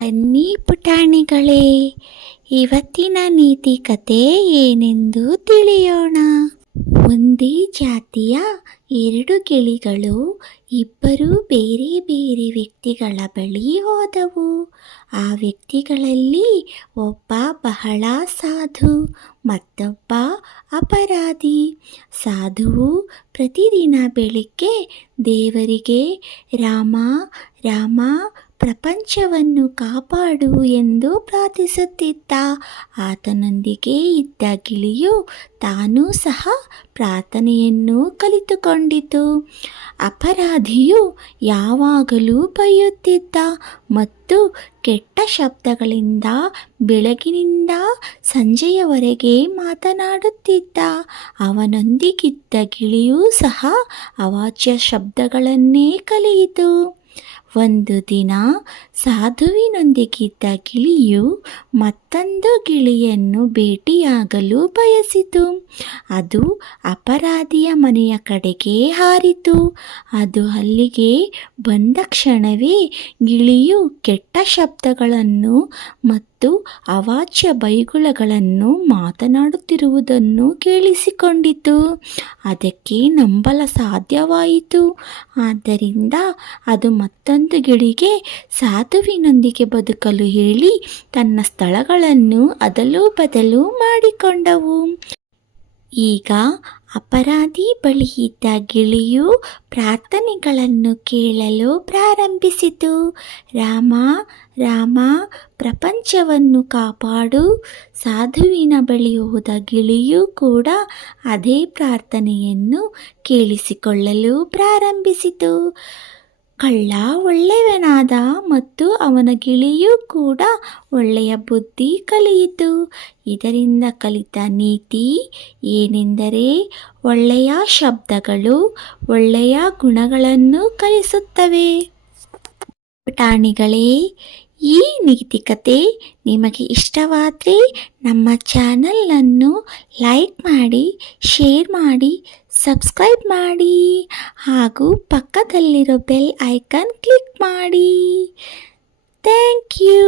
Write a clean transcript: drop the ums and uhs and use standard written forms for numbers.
ಬನ್ನಿ ಪುಟಾಣಿಗಳೇ, ಇವತ್ತಿನ ನೀತಿ ಕತೆ ಏನೆಂದು ತಿಳಿಯೋಣ. ಒಂದೇ ಜಾತಿಯ ಎರಡು ಗಿಳಿಗಳು ಇಬ್ಬರು ಬೇರೆ ಬೇರೆ ವ್ಯಕ್ತಿಗಳ ಬಳಿ ಹೋದವು. ಆ ವ್ಯಕ್ತಿಗಳಲ್ಲಿ ಒಬ್ಬ ಬಹಳ ಸಾಧು, ಮತ್ತೊಬ್ಬ ಅಪರಾಧಿ. ಸಾಧುವು ಪ್ರತಿದಿನ ಬೆಳಿಗ್ಗೆ ದೇವರಿಗೆ ರಾಮ ರಾಮ ಪ್ರಪಂಚವನ್ನು ಕಾಪಾಡು ಎಂದು ಪ್ರಾರ್ಥಿಸುತ್ತಿದ್ದ. ಆತನೊಂದಿಗೆ ಇದ್ದ ಗಿಳಿಯು ತಾನೂ ಸಹ ಪ್ರಾರ್ಥನೆಯನ್ನು ಕಲಿತುಕೊಂಡಿತು. ಅಪರಾಧಿಯು ಯಾವಾಗಲೂ ಬೈಯುತ್ತಿದ್ದ ಮತ್ತು ಕೆಟ್ಟ ಶಬ್ದಗಳಿಂದ ಬೆಳಗಿನಿಂದ ಸಂಜೆಯವರೆಗೆ ಮಾತನಾಡುತ್ತಿದ್ದ. ಅವನೊಂದಿಗಿದ್ದ ಗಿಳಿಯೂ ಸಹ ಅವಾಚ್ಯ ಶಬ್ದಗಳನ್ನೇ ಕಲಿಯಿತು. ಒಂದು ದಿನ ಸಾಧುವಿನೊಂದಿಗಿದ್ದ ಗಿಳಿಯು ಮತ್ತೊಂದು ಗಿಳಿಯನ್ನು ಭೇಟಿಯಾಗಲು ಬಯಸಿತು. ಅದು ಅಪರಾಧಿಯ ಮನೆಯ ಕಡೆಗೆ ಹಾರಿತು. ಅದು ಅಲ್ಲಿಗೆ ಬಂದ ಕ್ಷಣವೇ ಗಿಳಿಯು ಕೆಟ್ಟ ಶಬ್ದಗಳನ್ನು ಮತ್ತು ಅವಾಚ್ಯ ಬೈಗುಳಗಳನ್ನು ಮಾತನಾಡುತ್ತಿರುವುದನ್ನು ಕೇಳಿಸಿಕೊಂಡಿತು. ಅದಕ್ಕೆ ನಂಬಲು ಸಾಧ್ಯವಾಯಿತು. ಆದ್ದರಿಂದ ಅದು ಮತ್ತೊಂದು ಗಿಳಿಗೆ ಸಾಧುವಿನೊಂದಿಗೆ ಬದುಕಲು ಹೇಳಿ ತನ್ನ ಸ್ಥಳಗಳನ್ನು ಅದಲು ಬದಲು ಮಾಡಿಕೊಂಡವು. ಈಗ ಅಪರಾಧಿ ಬಳಿ ಇದ್ದ ಗಿಳಿಯು ಪ್ರಾರ್ಥನೆಗಳನ್ನು ಕೇಳಲು ಪ್ರಾರಂಭಿಸಿತು. ರಾಮ ರಾಮ ಪ್ರಪಂಚವನ್ನು ಕಾಪಾಡು. ಸಾಧುವಿನ ಬಳಿ ಹೋದ ಗಿಳಿಯೂ ಕೂಡ ಅದೇ ಪ್ರಾರ್ಥನೆಯನ್ನು ಕೇಳಿಸಿಕೊಳ್ಳಲು ಪ್ರಾರಂಭಿಸಿತು. ಕಳ್ಳ ಒಳ್ಳೆಯವನಾದ ಮತ್ತು ಅವನ ಗಿಳಿಯೂ ಕೂಡ ಒಳ್ಳೆಯ ಬುದ್ಧಿ ಕಲಿಯಿತು. ಇದರಿಂದ ಕಲಿತ ನೀತಿ ಏನೆಂದರೆ, ಒಳ್ಳೆಯ ಶಬ್ದಗಳು ಒಳ್ಳೆಯ ಗುಣಗಳನ್ನು ಕಲಿಸುತ್ತವೆ. ಪುಟಾಣಿಗಳೇ, ಈ ನೀತಿಕತೆ ನಿಮಗೆ ಇಷ್ಟವಾದರೆ ನಮ್ಮ ಚಾನಲನ್ನು ಲೈಕ್ ಮಾಡಿ, ಶೇರ್ ಮಾಡಿ, ಸಬ್ಸ್ಕ್ರೈಬ್ ಮಾಡಿ ಹಾಗೂ ಪಕ್ಕದಲ್ಲಿರೋ ಬೆಲ್ ಐಕಾನ್ ಕ್ಲಿಕ್ ಮಾಡಿ. Thank you.